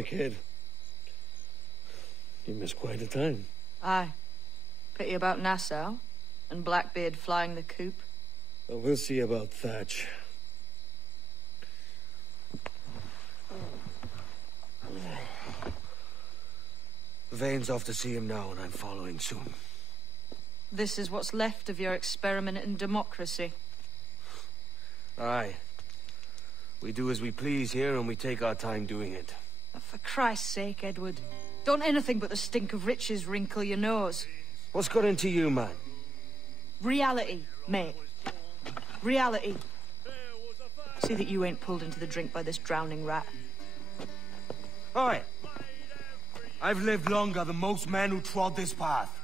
my kid. You missed quite a time. Aye. Pity about Nassau, and Blackbeard flying the coop. Well, we'll see about Thatch. Vane's off to see him now, and I'm following soon. This is what's left of your experiment in democracy. Aye. We do as we please here, and we take our time doing it. For Christ's sake, Edward. Don't anything but the stink of riches wrinkle your nose. What's got into you, man? Reality, mate. Reality. See that you ain't pulled into the drink by this drowning rat. Oi! I've lived longer than most men who trod this path.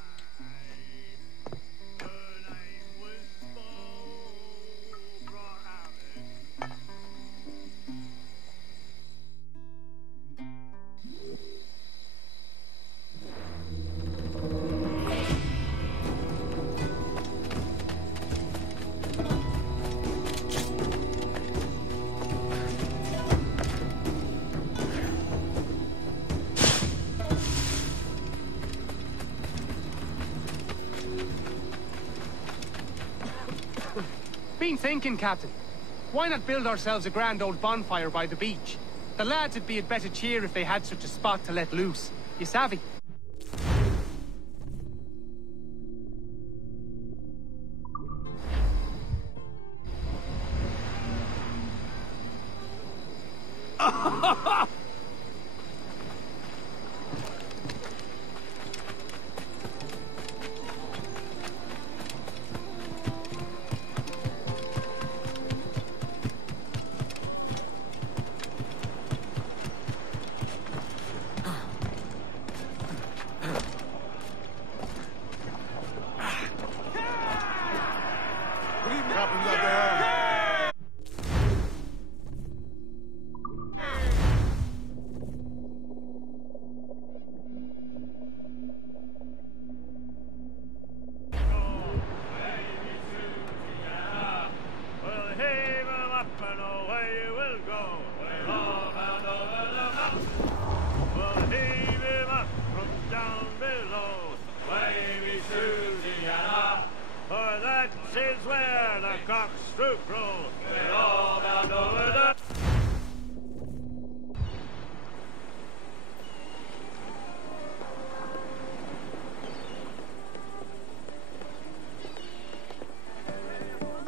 Been thinking, Captain. Why not build ourselves a grand old bonfire by the beach? The lads would be at better cheer if they had such a spot to let loose. You savvy?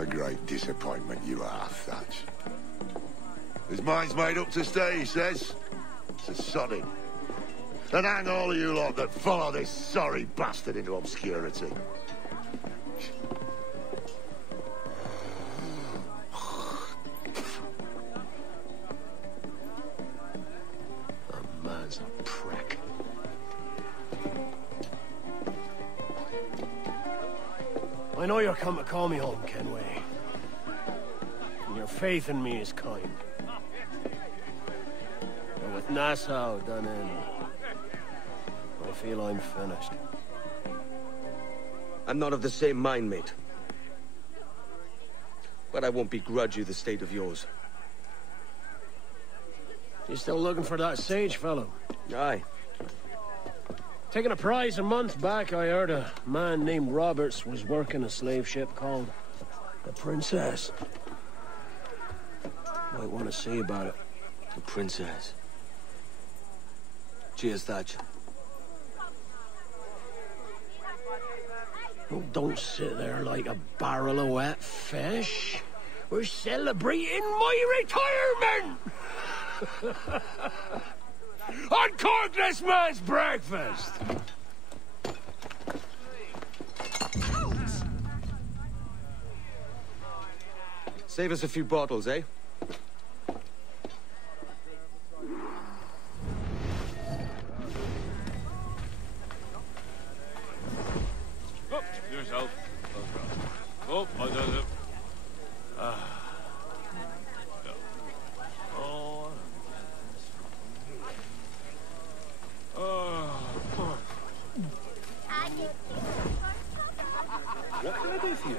A great disappointment you are, Thatch. His mind's made up to stay, he says. It's a sodding. And hang all of you lot that follow this sorry bastard into obscurity. The man's a prick. I know you're come to call me home, Kenway. And your faith in me is kind. But with Nassau done in, I feel I'm finished. I'm not of the same mind, mate. But I won't begrudge you the state of yours. You still looking for that sage fellow? Aye. Taking a prize a month back, I heard a man named Roberts was working a slave ship called the Princess. Might want to see about it. The Princess. Cheers, Thatch. Oh, don't sit there like a barrel of wet fish. We're celebrating my retirement! Uncork this man's breakfast! Save us a few bottles, eh? Oh, yourself. Oh, I did it. What can I do for you?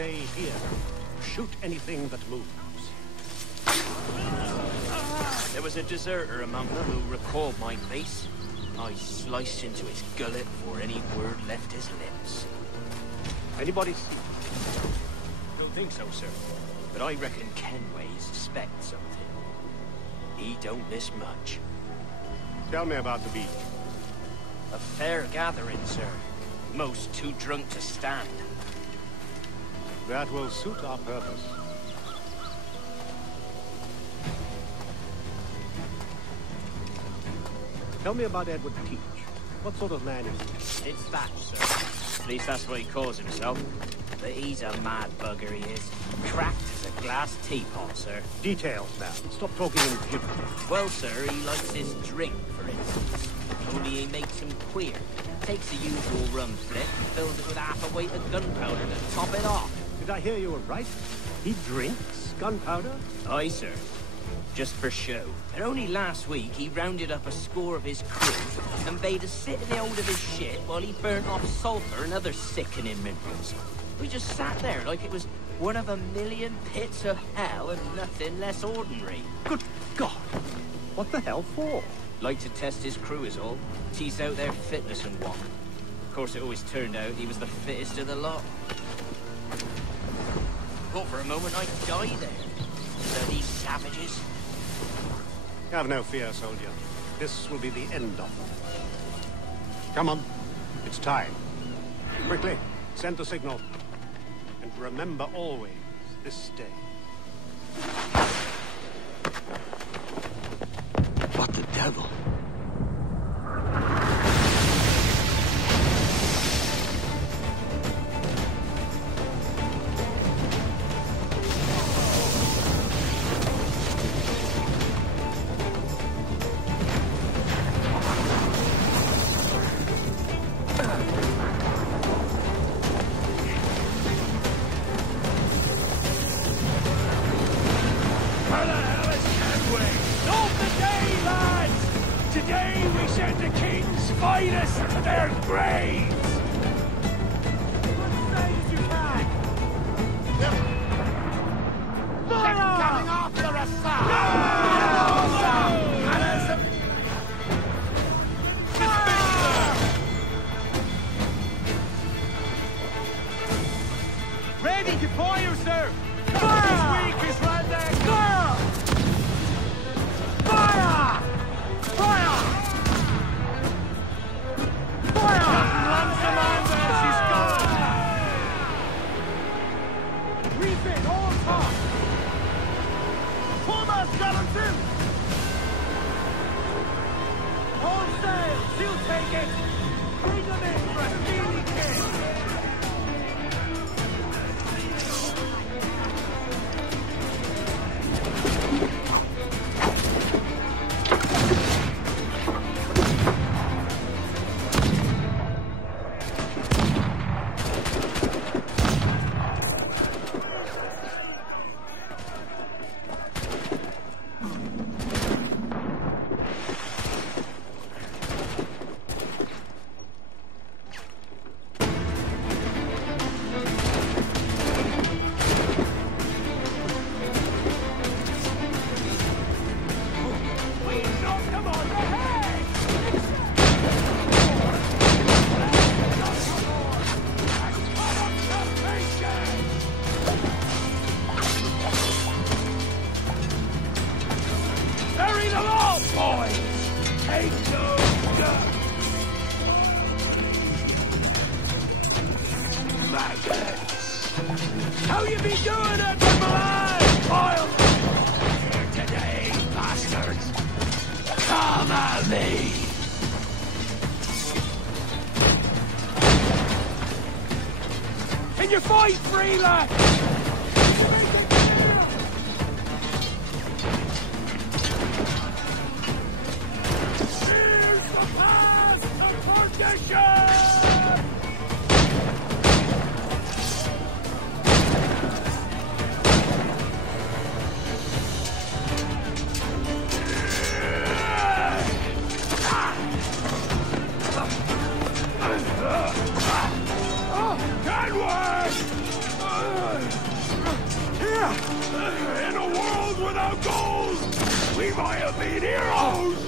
stay here. Shoot anything that moves. There was a deserter among them who recalled my face. I sliced into his gullet before any word left his lips. Anybody see? Don't think so, sir. But I reckon Kenway suspects something. He don't miss much. Tell me about the beach. A fair gathering, sir. Most too drunk to stand. That will suit our purpose. Tell me about Edward Teach. What sort of man is he? It's Thatch, sir. At least that's what he calls himself. But he's a mad bugger, he is. Cracked as a glass teapot, sir. Details now. Stop talking in gibberish. Well, sir, he likes his drink, for instance. Only he makes him queer. Takes the usual rum flip and fills it with half a weight of gunpowder to top it off. Did I hear you right? He drinks gunpowder? Aye, sir. Just for show. And only last week, he rounded up a score of his crew and bade us sit in the hold of his ship while he burnt off sulphur and other sickening minerals. We just sat there like it was one of a million pits of hell and nothing less ordinary. Good God! What the hell for? Like to test his crew is all. Tease out their fitness and what. Of course, it always turned out he was the fittest of the lot. Thought for a moment I'd die there. Bloody savages. Have no fear, soldier. This will be the end of it. Come on. It's time. Quickly, send the signal. And remember always this day. What the devil? How you be doing it, Timberland? I'll here today, bastards. Come at me. Can you fight free, lad? Here's the path to perdition! our goals! We might have been heroes!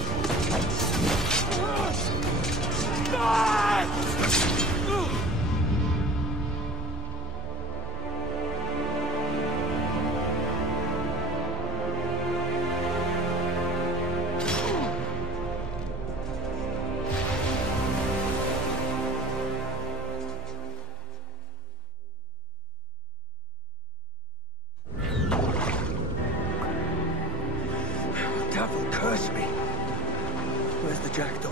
Devil curse me. Where's the jackdaw?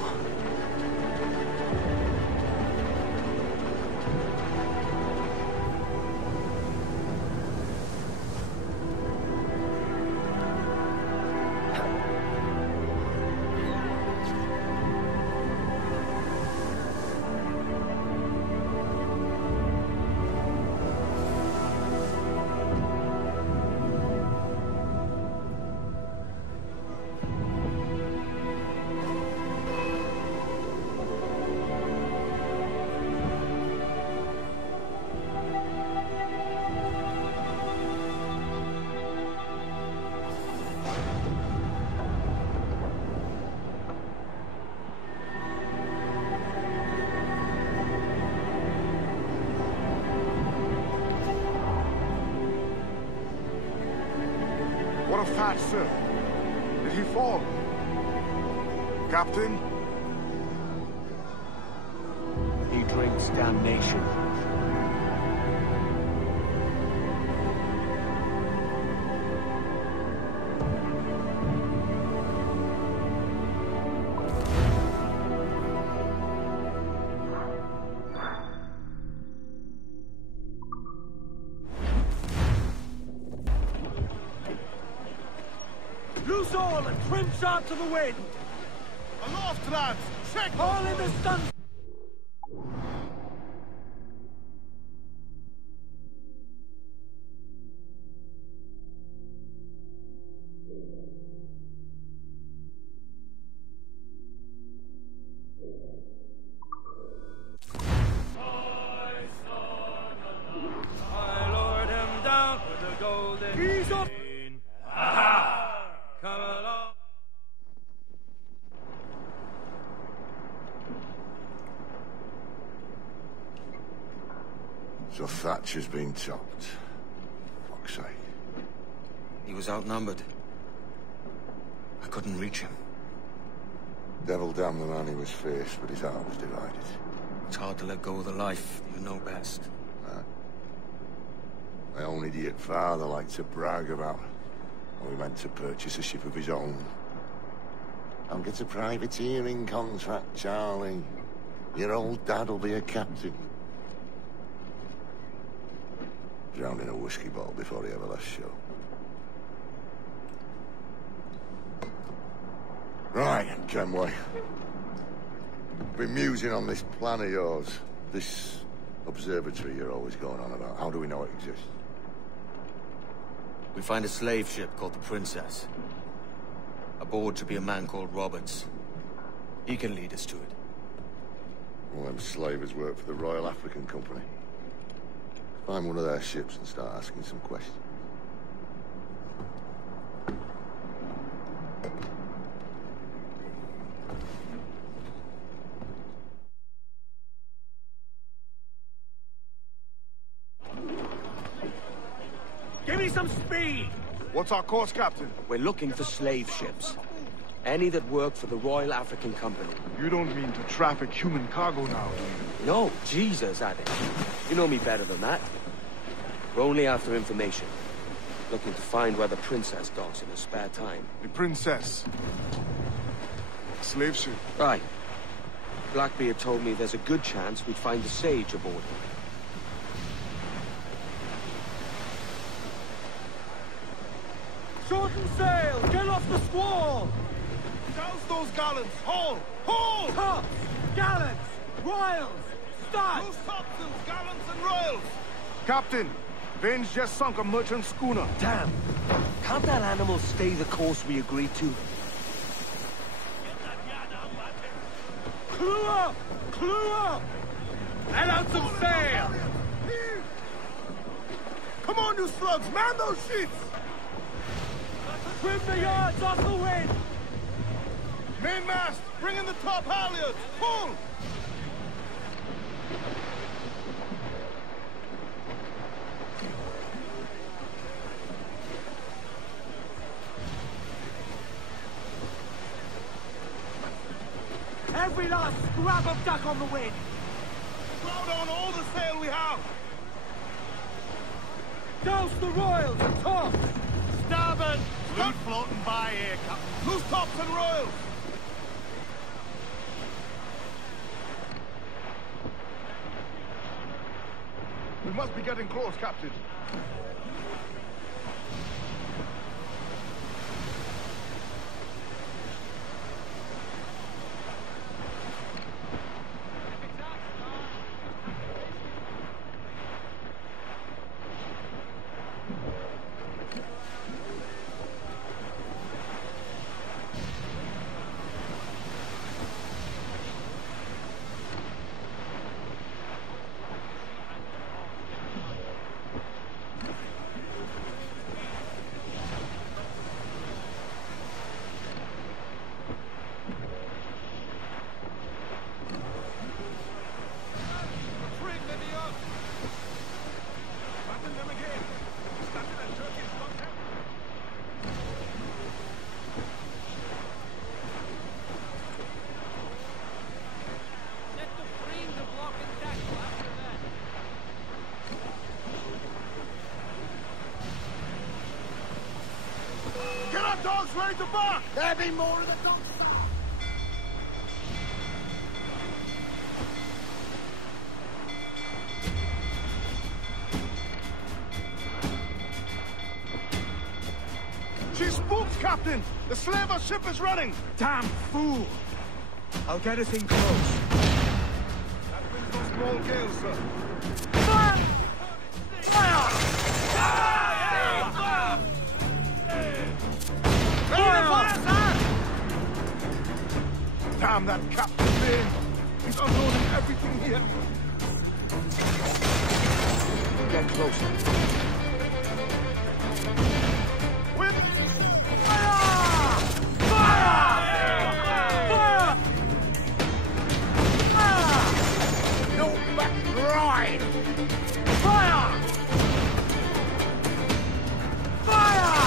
What of Fat, sir? Did he fall? Captain? He drinks damnation. Loose all and trim sharp to the wind! Aloft, lads! Check! All in the stun! I lured him down with a golden Ease up! chain. Come along. So Thatcher's been chopped. Fuck's sake. He was outnumbered. I couldn't reach him. Devil damn the man he was faced, but his heart was divided. It's hard to let go of the life you know best. My own idiot father liked to brag about how he meant to purchase a ship of his own. I'll get a privateering contract, Charlie. Your old dad'll be a captain. Drowned in a whiskey bottle before he ever left shore. Right, Kenway. Been musing on this plan of yours. This observatory you're always going on about. How do we know it exists? We find a slave ship called the Princess. Aboard should be a man called Roberts. He can lead us to it. All them slavers work for the Royal African Company. Find one of their ships and start asking some questions. Give me some speed! What's our course, Captain? We're looking for slave ships. Any that work for the Royal African Company. You don't mean to traffic human cargo now, do you? No, Jesus, Addy. You know me better than that. We're only after information. Looking to find where the Princess docks in her spare time. The Princess. Slave ship. Right. Blackbeard told me there's a good chance we'd find the Sage aboard her. Shorten sail! Get off the squall! Douse those gallants! Haul! Haul! Tops! Gallants! Royals! Start! Loose topsails, gallants and royals! Captain, Vane's just sunk a merchant schooner. Damn! Can't that animal stay the course we agreed to? Clue up! Clue up! Let out some sail! Come on, you slugs! Man those sheets! Trim the yards off the wind! Mainmast, bring in the top halyards! Pull! Every last scrap of duck on the wind! Throw down all the sail we have! Douse the royals and tops! Starboard! Loot floating by here, Captain. Loose tops and royals! We must be getting close, Captain. Dogs ready to bark! There be more of the dogs, sir! She spooks, Captain! The slaver ship is running! Damn fool! I'll get us in close. That wind's no small gale, sir. Fire! Fire! Damn that Captain Vane! He's unloading everything here. Get closer. Wind! Fire! Fire! Fire! Fire! No back ride! Fire! Fire!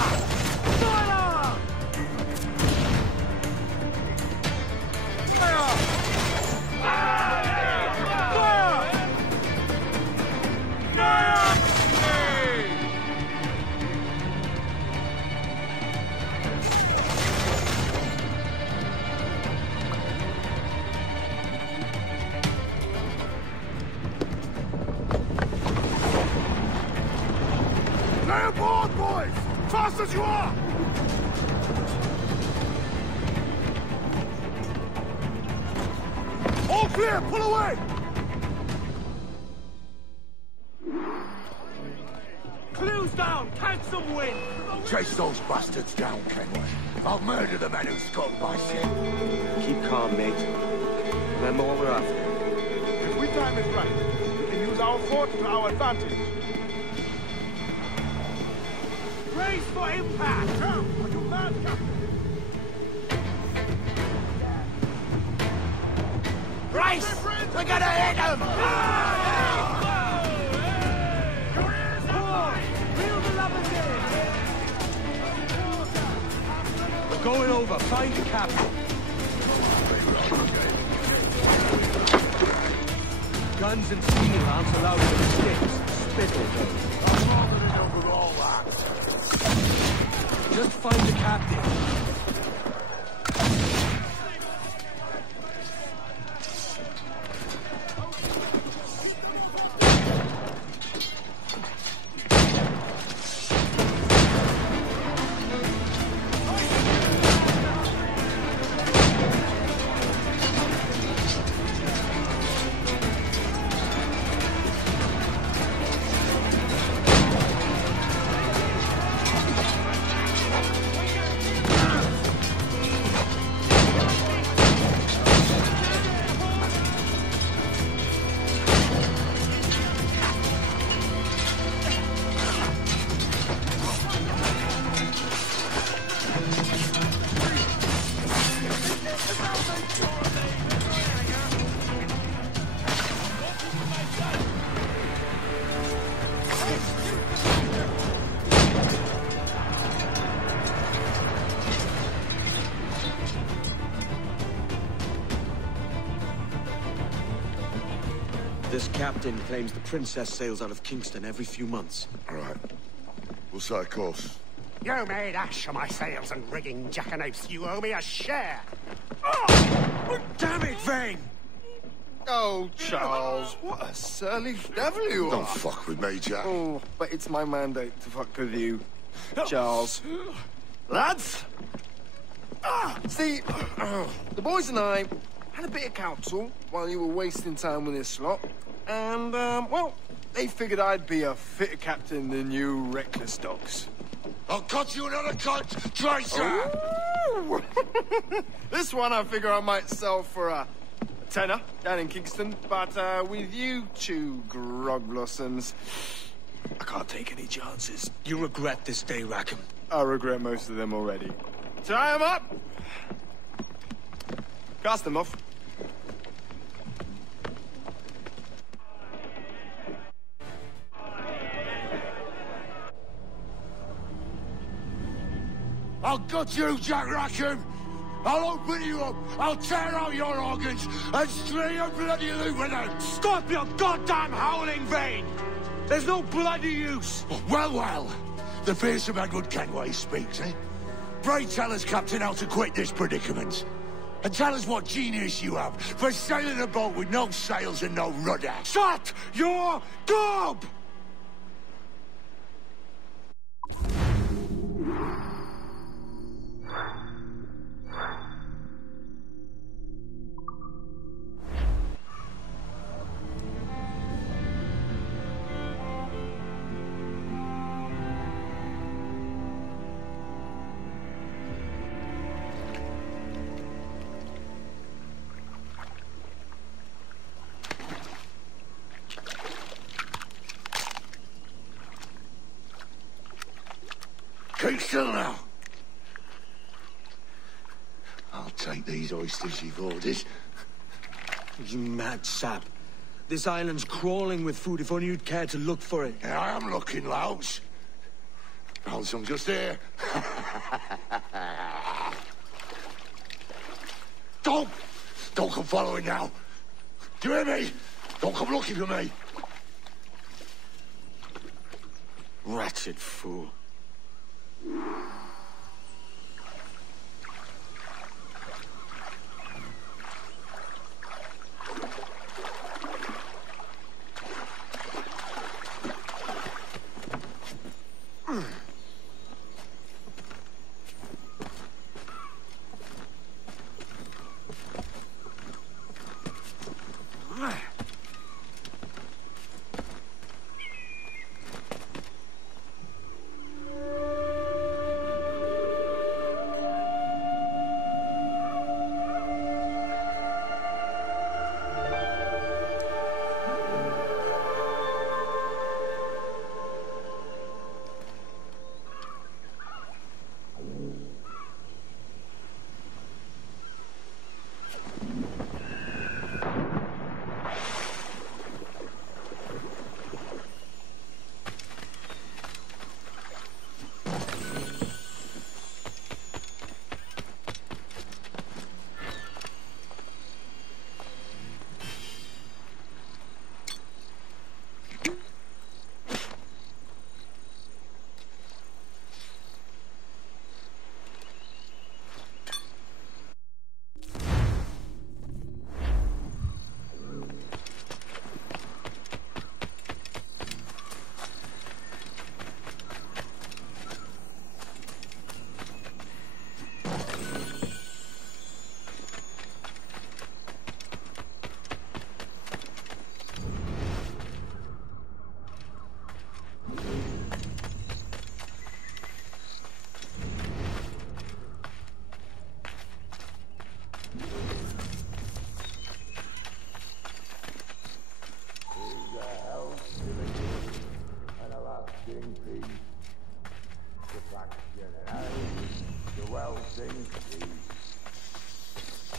Lay aboard, boys! Fast as you are! All clear! Pull away! Clues down! Catch some wind! Chase those bastards down, Kenway. I'll murder the men who scuttled my ship. Keep calm, mate. Remember what we're after. If we time it right, we can use our fort to our advantage. Brace for impact! Come! Are you mad, Captain? Brace! We're gonna hit him! Reel the lubbers in! We're going over. Find the captain. Guns and steel aren't allowed in the sticks. Spittle, though. I'm more than enough with all that. Just find the captain. captain claims the princess sails out of Kingston every few months. All right. We'll set a course. You made ash of my sails and rigging, jackanapes. You owe me a share. Oh! Damn it, Vane! Oh, Charles, what a surly devil you are. Don't fuck with me, Jack. Oh, but it's my mandate to fuck with you, Charles. Lads! See, the boys and I had a bit of counsel while you were wasting time with this lot. And, well, they figured I'd be a fitter captain than you reckless dogs. I'll cut you another cunt, Tracer! This one I figure I might sell for a tenner down in Kingston, but with you two grog blossoms, I can't take any chances. You regret this day, Rackham. I regret most of them already. Tie them up! Cast them off. I'll gut you, Jack Rackham! I'll open you up, I'll tear out your organs, and string your bloody loot with them! Stop your goddamn howling, Vane! There's no bloody use! Well, well, the fearsome Edward Kenway speaks, eh? Pray tell us, Captain, how to quit this predicament. And tell us what genius you have for sailing a boat with no sails and no rudder. Shut your gob! Keep still now. I'll take these oysters you've ordered. You mad sap. This island's crawling with food if only you'd care to look for it. Yeah, I am looking, Louts. Hold some just here. Don't come following now. Do you hear me? Don't come looking for me. Wretched fool.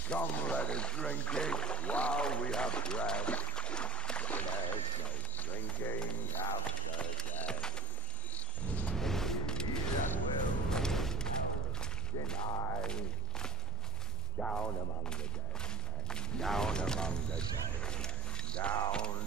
Come, let us drink it while we have breath. There's no drinking after death. He that will deny. Down among the dead men, down among the dead men, down,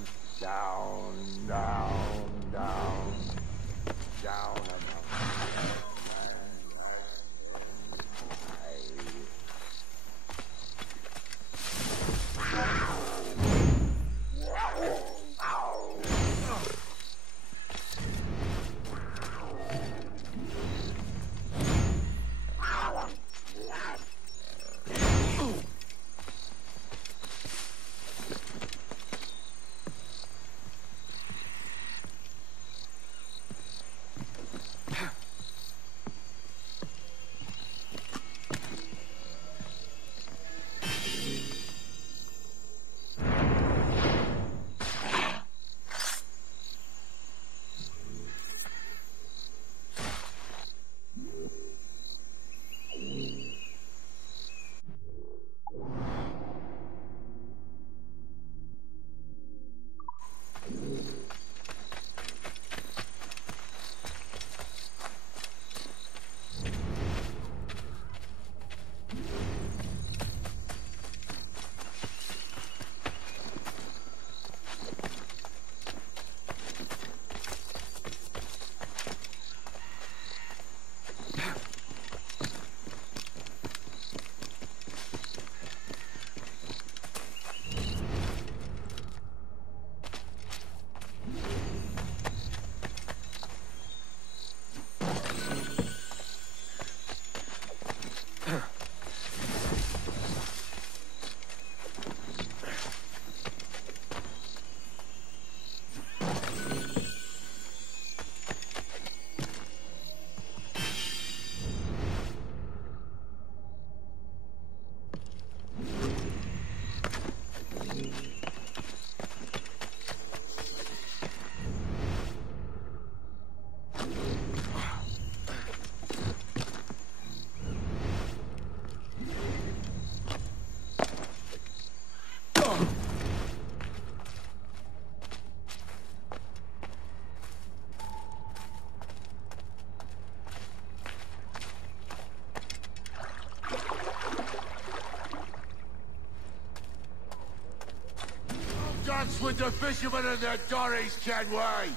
loose with the fishermen and their dories, Kenway.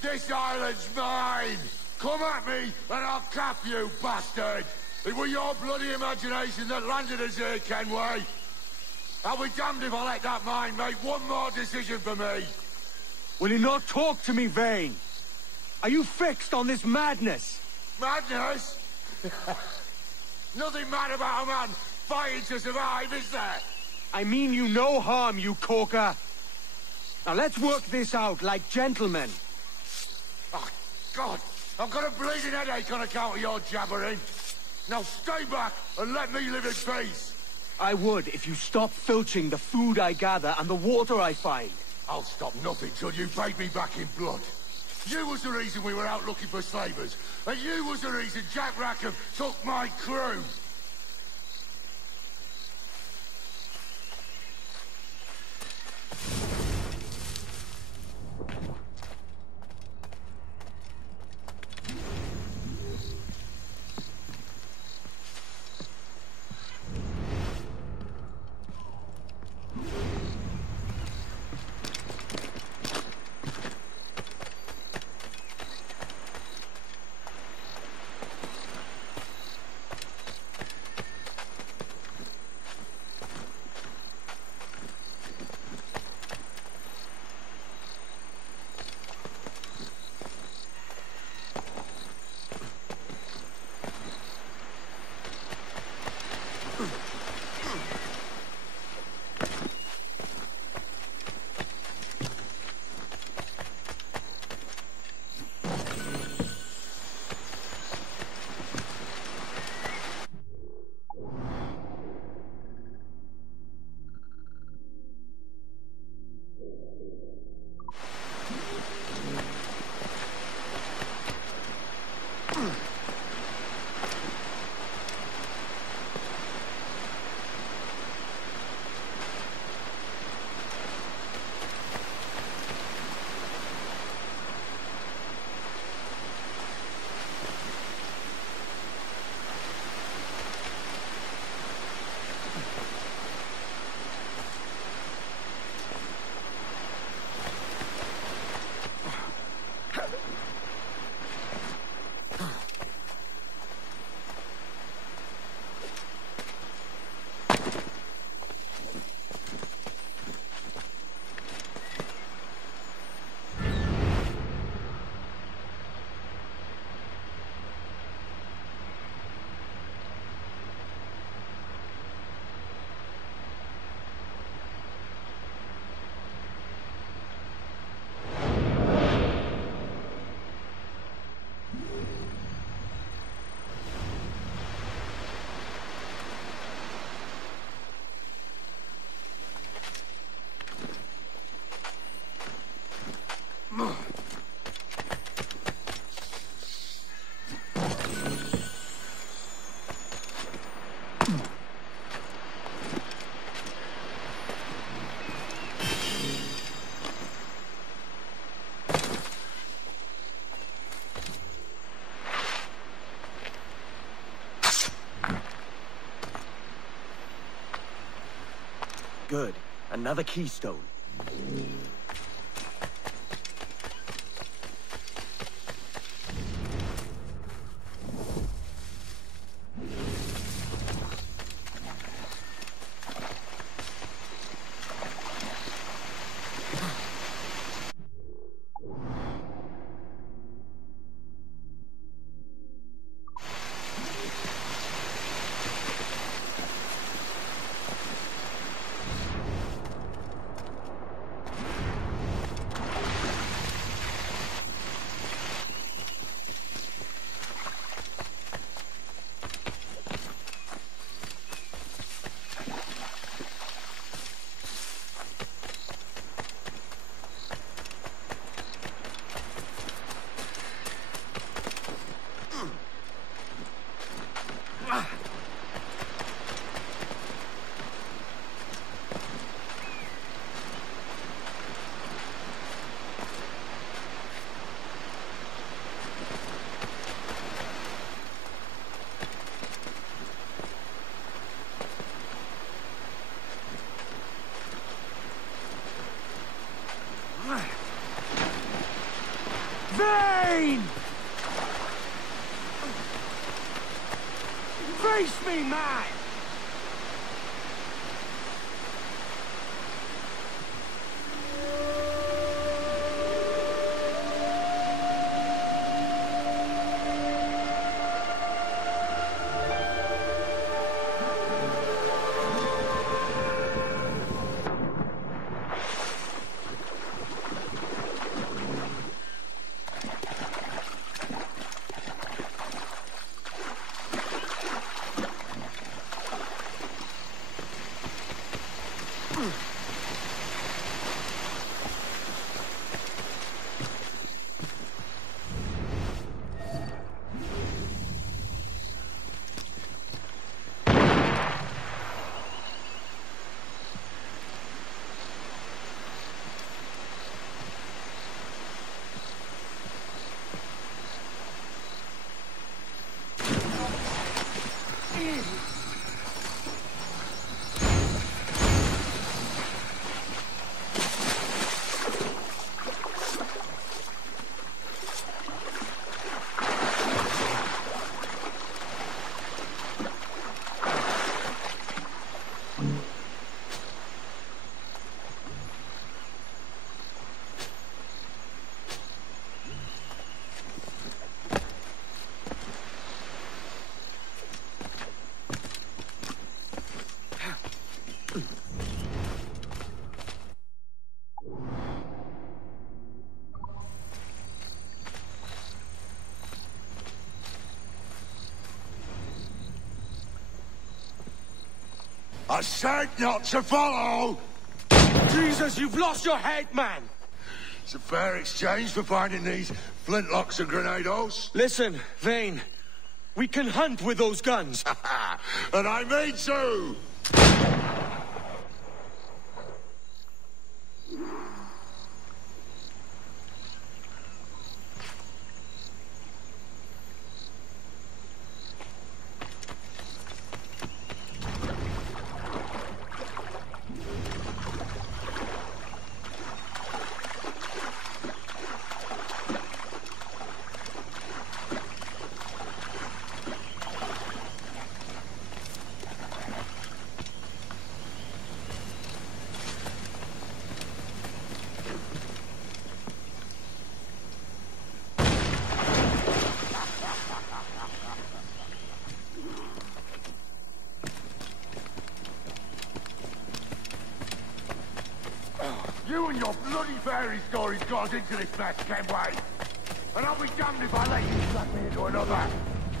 This island's mine. Come at me, and I'll cap you, bastard. It was your bloody imagination that landed us here, Kenway. I'll be damned if I let that mind make one more decision for me. Will you not talk to me, Vane? Are you fixed on this madness? Madness? Nothing mad about a man fighting to survive, is there? I mean you no harm, you corker. Now let's work this out like gentlemen. Oh, God, I've got a bleeding headache on account of your jabbering. Now stay back and let me live in peace. I would if you stopped filching the food I gather and the water I find. I'll stop nothing till you paid me back in blood. You was the reason we were out looking for slavers, and you was the reason Jack Rackham took my crew. Good. Another keystone. Vane! Face me, man! I said not to follow! Jesus, you've lost your head, man! It's a fair exchange for finding these flintlocks and grenados. Listen, Vane. We can hunt with those guns. And I mean to! You and your bloody fairy stories got us into this mess, Kenway. And I'll be damned if I let you drag me into another.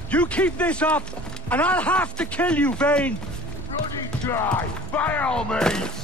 You keep this up, and I'll have to kill you, Vane! Bloody try, by all means!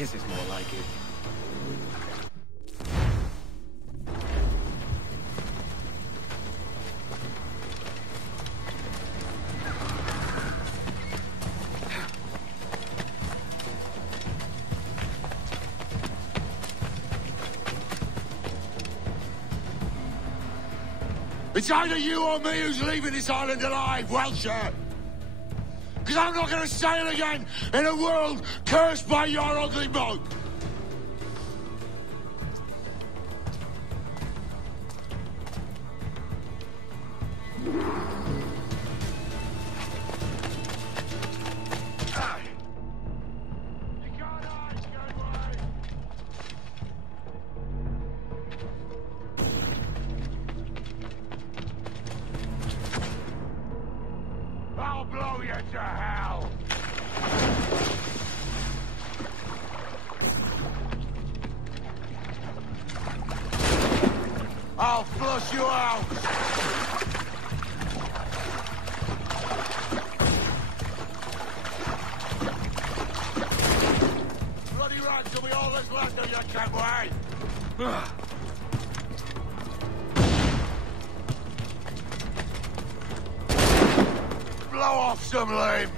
This is more like it. It's either you or me who's leaving this island alive, Welsher. Because I'm not going to sail again in a world cursed by your ugly mug. I'll blow you to hell! I'll flush you out! Bloody rags will be all that's left of you, Kenway! Blow off some limbs!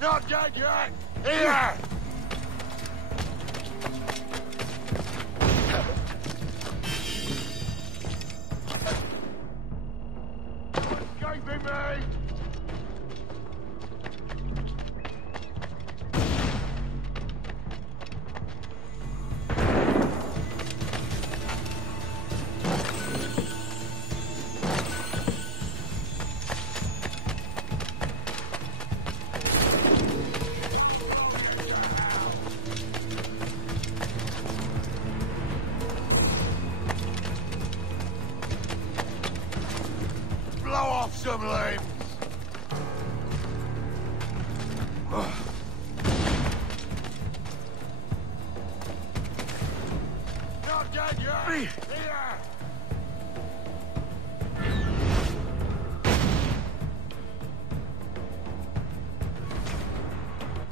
Not dead yet! Here! Escaping me! Blow off some limbs! Not dead yet! Here!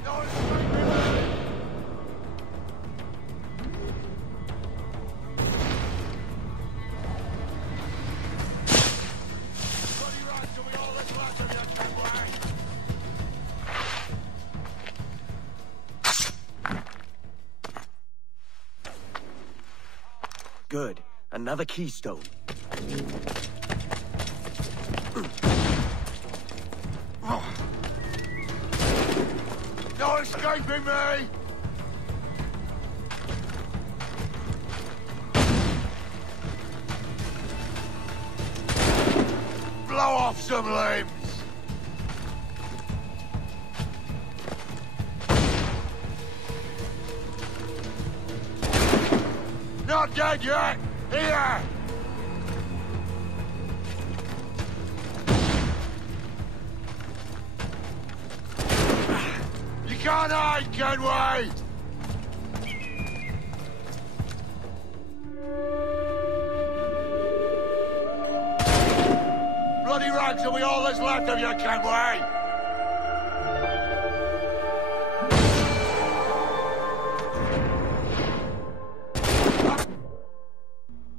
No escaping me! Bloody rats will be all that's left of you, Kenway! Good. Another keystone. No escaping me! Blow off some limbs! Not dead yet! Here! You can't hide, Kenway! Bloody rags will be all that's left of you, Kenway!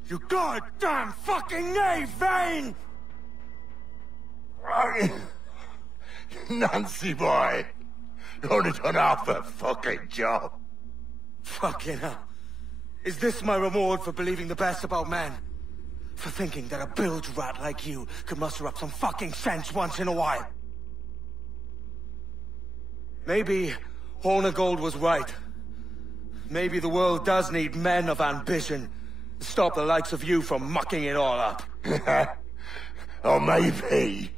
You goddamn fucking knave, Vane! Nancy boy! You only done half the fucking job. Fucking hell. Is this my reward for believing the best about men? For thinking that a bilge rat like you could muster up some fucking sense once in a while? Maybe Hornigold was right. Maybe the world does need men of ambition to stop the likes of you from mucking it all up. Or maybe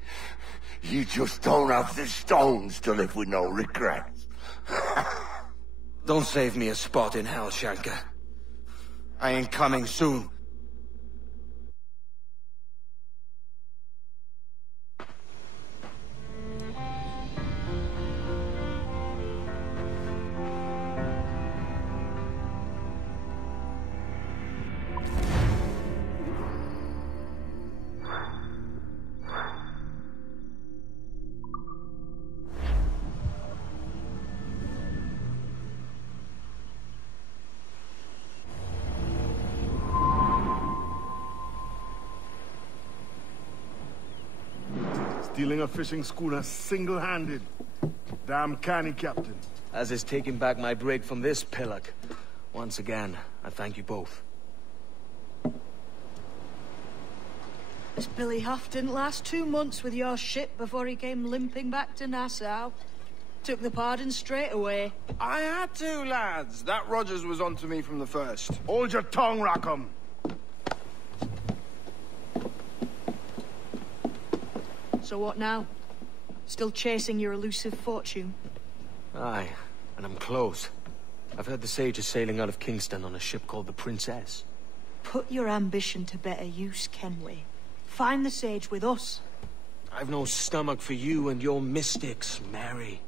you just don't have the stones to live with no regrets. Don't save me a spot in hell, Shanka. I ain't coming soon. stealing a fishing schooner single-handed. Damn canny, Captain. As is taking back my brig from this pillock. Once again, I thank you both. This Billy Huff didn't last 2 months with your ship before he came limping back to Nassau. Took the pardon straight away. I had to, lads. That Rogers was onto me from the first. Hold your tongue, Rackham. So what now? Still chasing your elusive fortune? Aye, and I'm close. I've heard the Sage is sailing out of Kingston on a ship called the Princess. Put your ambition to better use, Kenway. Find the Sage with us. I've no stomach for you and your mystics, Mary.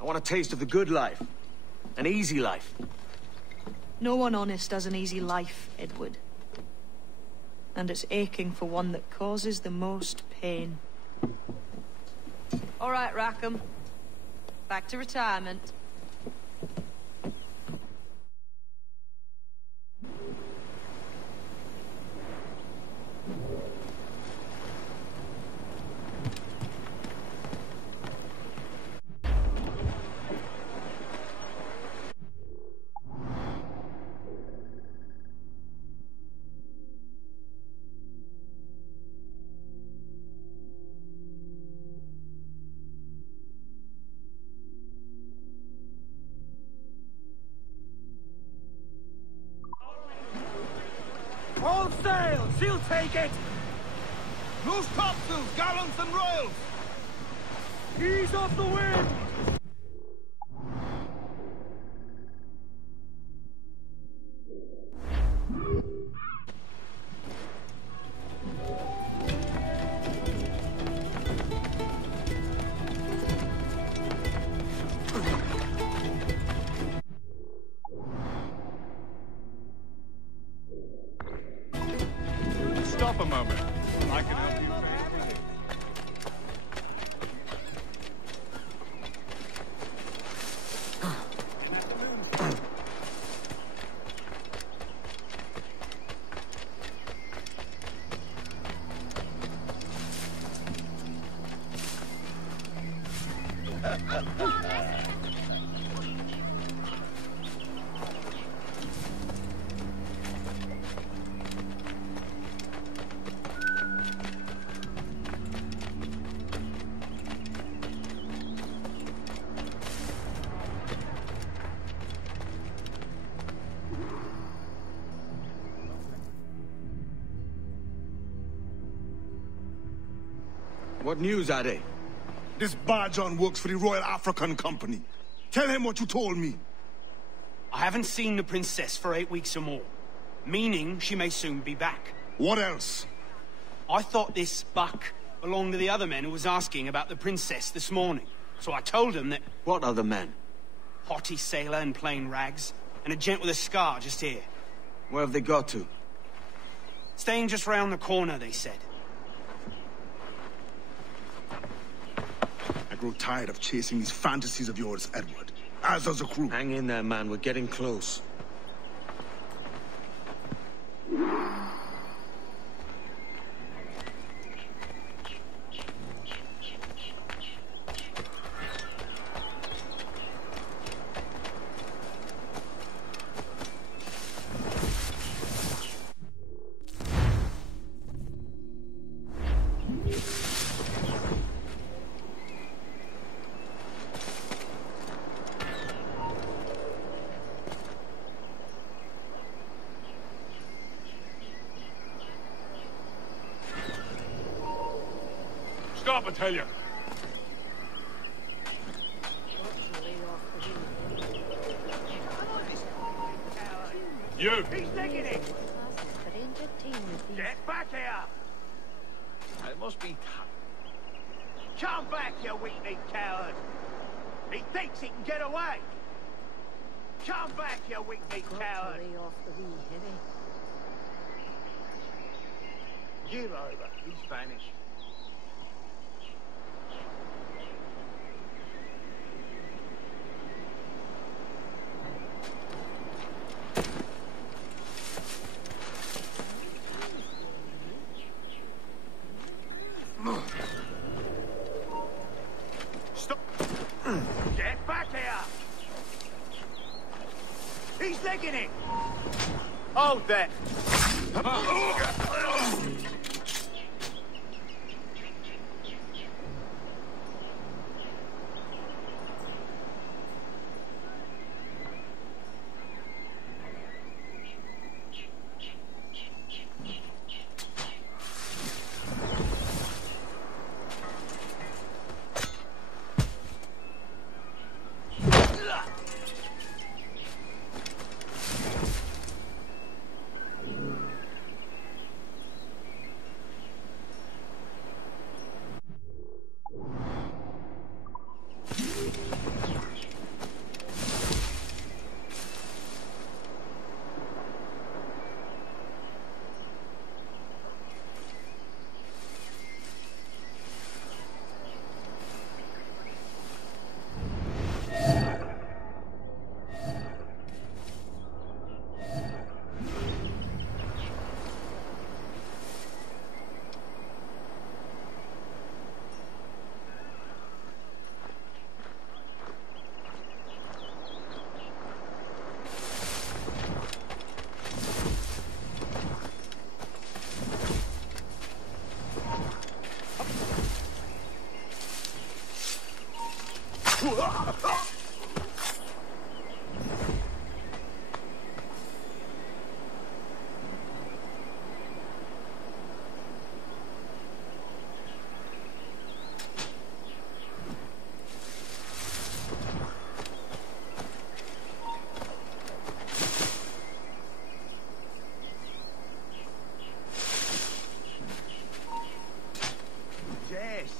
I want a taste of the good life. An easy life. No one honest has an easy life, Edward. And it's aching for one that causes the most pain. All right, Rackham. Back to retirement. All sail! She'll take it! Loose topsails, gallants and royals! Ease off the wind! Stop a moment. I can help you. What news, Ade? This Barjon works for the Royal African Company. Tell him what you told me. I haven't seen the princess for 8 weeks or more, meaning she may soon be back. What else? I thought this buck belonged to the other men who was asking about the princess this morning. So I told him that... What other men? Haughty sailor in plain rags, and a gent with a scar just here. Where have they got to? Staying just round the corner, they said. I grow tired of chasing these fantasies of yours, Edward. As does the crew. Hang in there, man. We're getting close. Stop, I tell you. You! He's taking it! Get back here! It must be tough. Come back, you weak-kneed coward! He thinks he can get away! Come back, you weak-kneed coward! Give over. He's vanished. Hold that!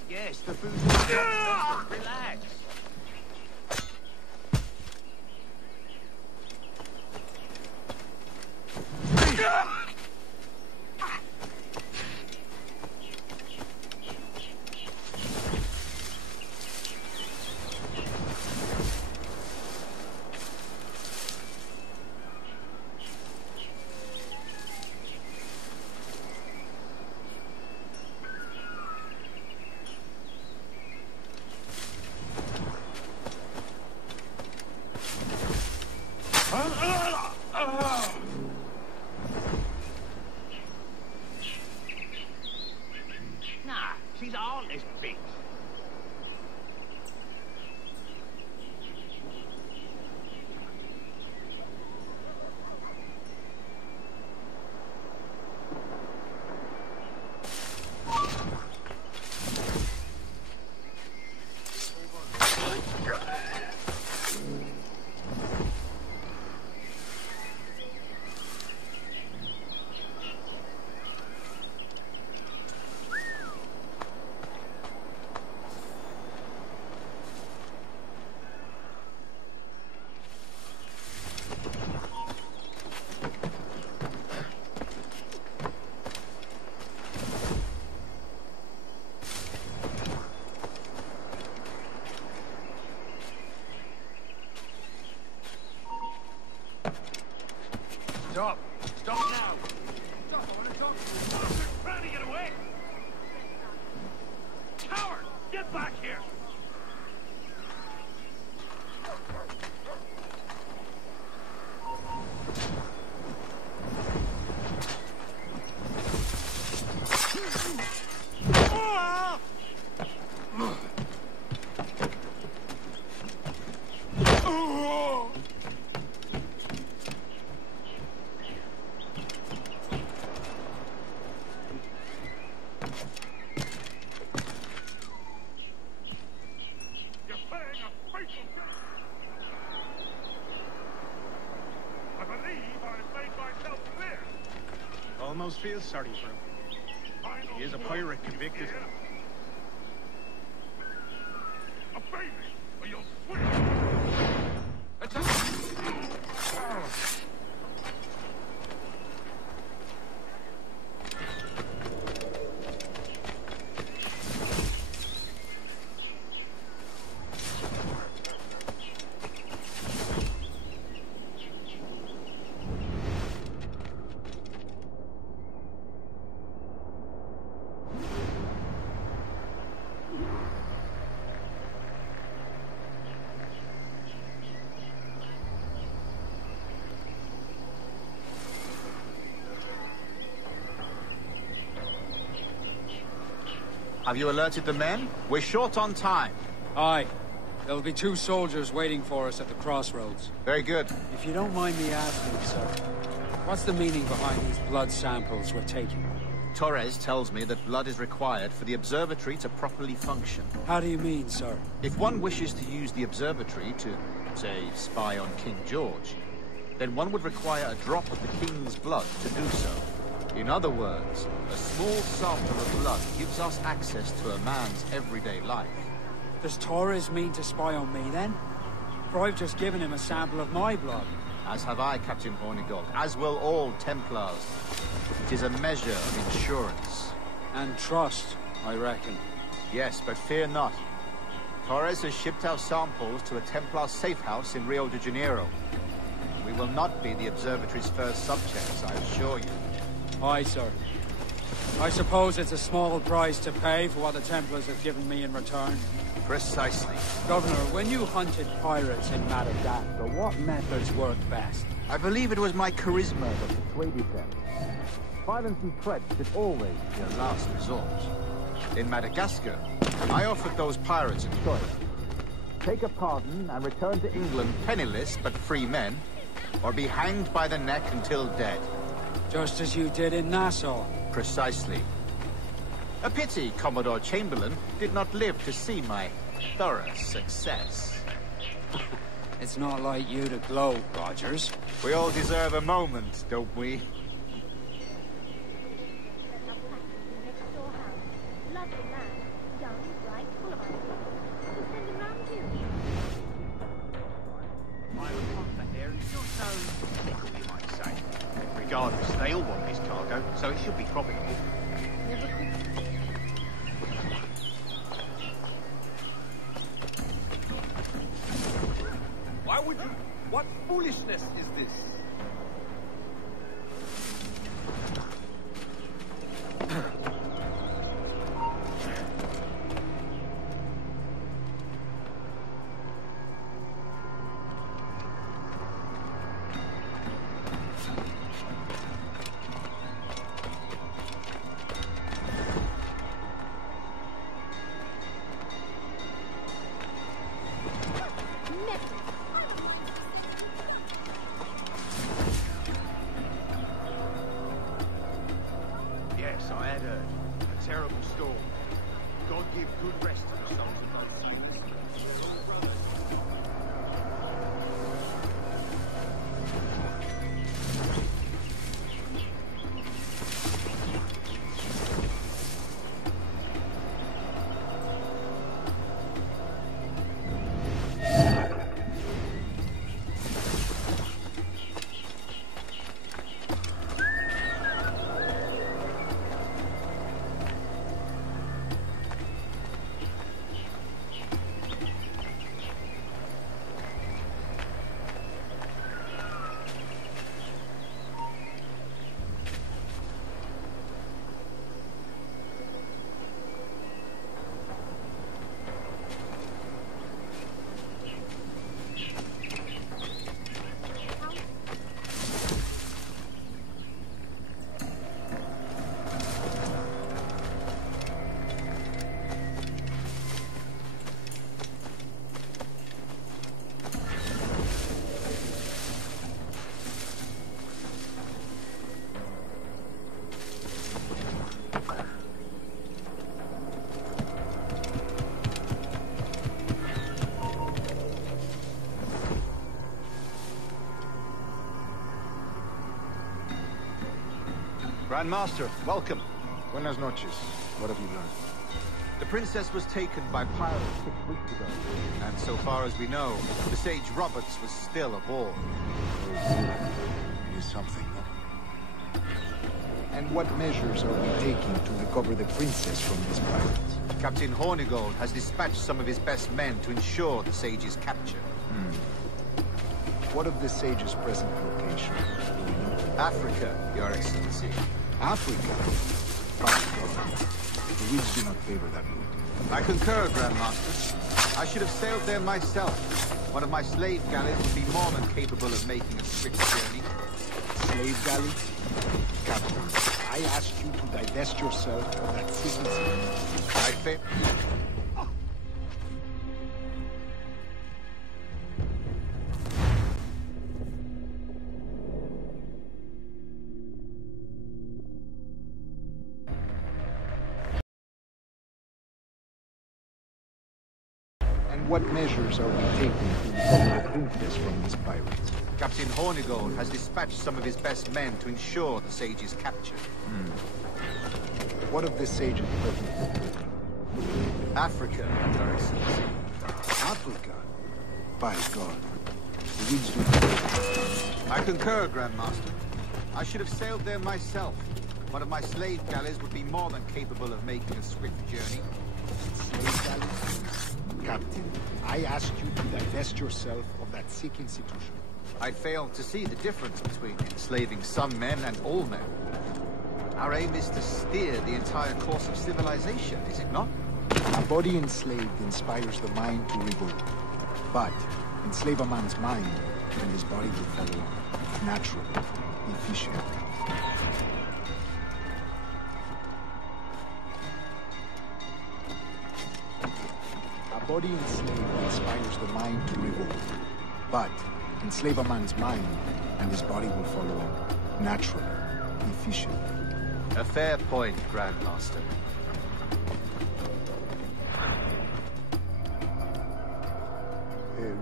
Yes, the food's relax. Nah, she's all this bitch. Stop! Stop now! Stop, I want to talk to you. They're trying to get away! Coward! Get back here! Almost feel sorry for him. He is a pirate convicted. Obey me, or you'll swing! Have you alerted the men? We're short on time. Aye. There'll be 2 soldiers waiting for us at the crossroads. Very good. If you don't mind me asking, sir, what's the meaning behind these blood samples we're taking? Torres tells me that blood is required for the observatory to properly function. How do you mean, sir? If one wishes to use the observatory to, say, spy on King George, then one would require a drop of the King's blood to do so. In other words, a small sample of blood gives us access to a man's everyday life. Does Torres mean to spy on me, then? For I've just given him a sample of my blood. As have I, Captain Hornigold, as will all Templars. It is a measure of insurance. And trust, I reckon. Yes, but fear not. Torres has shipped our samples to a Templar safe house in Rio de Janeiro. We will not be the observatory's first subjects, I assure you. Aye, sir. I suppose it's a small price to pay for what the Templars have given me in return. Precisely. Governor, when you hunted pirates in Madagascar, what methods worked best? I believe it was my charisma that persuaded them. Violence and threats is always their last resort. In Madagascar, I offered those pirates a choice. Take a pardon and return to England penniless but free men, or be hanged by the neck until dead. Just as you did in Nassau. Precisely. A pity Commodore Chamberlain did not live to see my thorough success. It's not like you to gloat, Rogers. We all deserve a moment, don't we? Regardless, they all want this cargo, so it should be profitable. Why would you... What foolishness is this? Yes, I had heard. A terrible storm. God give good rest to the souls of both sides. Grandmaster, welcome. Buenas noches. What have you learned? The princess was taken by pirates 6 weeks ago. And so far as we know, the sage Roberts was still aboard. It is something, no? And what measures are we taking to recover the princess from these pirates? Captain Hornigold has dispatched some of his best men to ensure the sage's capture. What of the sage's present location? Do we know? Africa, Your Excellency. Africa? The winds do not favor that route. I concur, Grandmaster. I should have sailed there myself. One of my slave galleys would be more than capable of making a swift journey. Slave galley? Captain, I asked you to divest yourself of that secrecy. I failed. And what measures are we taking to recover the princess from these pirates? Captain Hornigold has dispatched some of his best men to ensure the sage is captured. What of the sage's purpose? Africa, Your Excellency. Africa? By God. The winds do not. I concur, Grandmaster. I should have sailed there myself. One of my slave galleys would be more than capable of making a swift journey. Slave galleys? Captain, I asked you to divest yourself of that sick institution. I failed to see the difference between enslaving some men and all men. Our aim is to steer the entire course of civilization, is it not? A body enslaved inspires the mind to revolt. But enslave a man's mind, and his body will follow naturally, efficient. A body enslaved inspires the mind to revolt. But enslave a man's mind, and his body will follow naturally, efficient. A fair point, Grandmaster.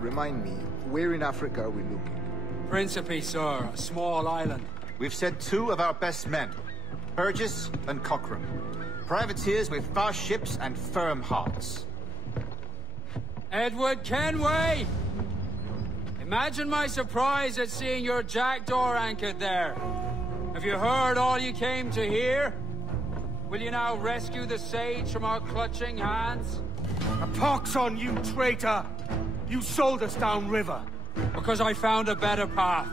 Remind me, where in Africa are we looking? Principe, sir, a small island. We've sent 2 of our best men, Burgess and Cochrane. Privateers with fast ships and firm hearts. Edward Kenway! Imagine my surprise at seeing your jackdaw anchored there. Have you heard all you came to hear? Will you now rescue the sage from our clutching hands? A pox on you, traitor! You sold us downriver. Because I found a better path.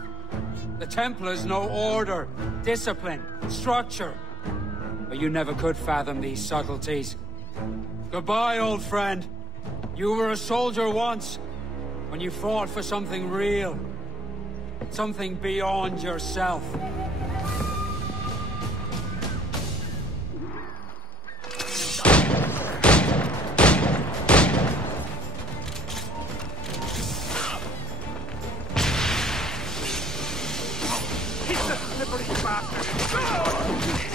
The Templars know order, discipline, structure. But you never could fathom these subtleties. Goodbye, old friend. You were a soldier once, when you fought for something real. Something beyond yourself. He's a slippery bastard!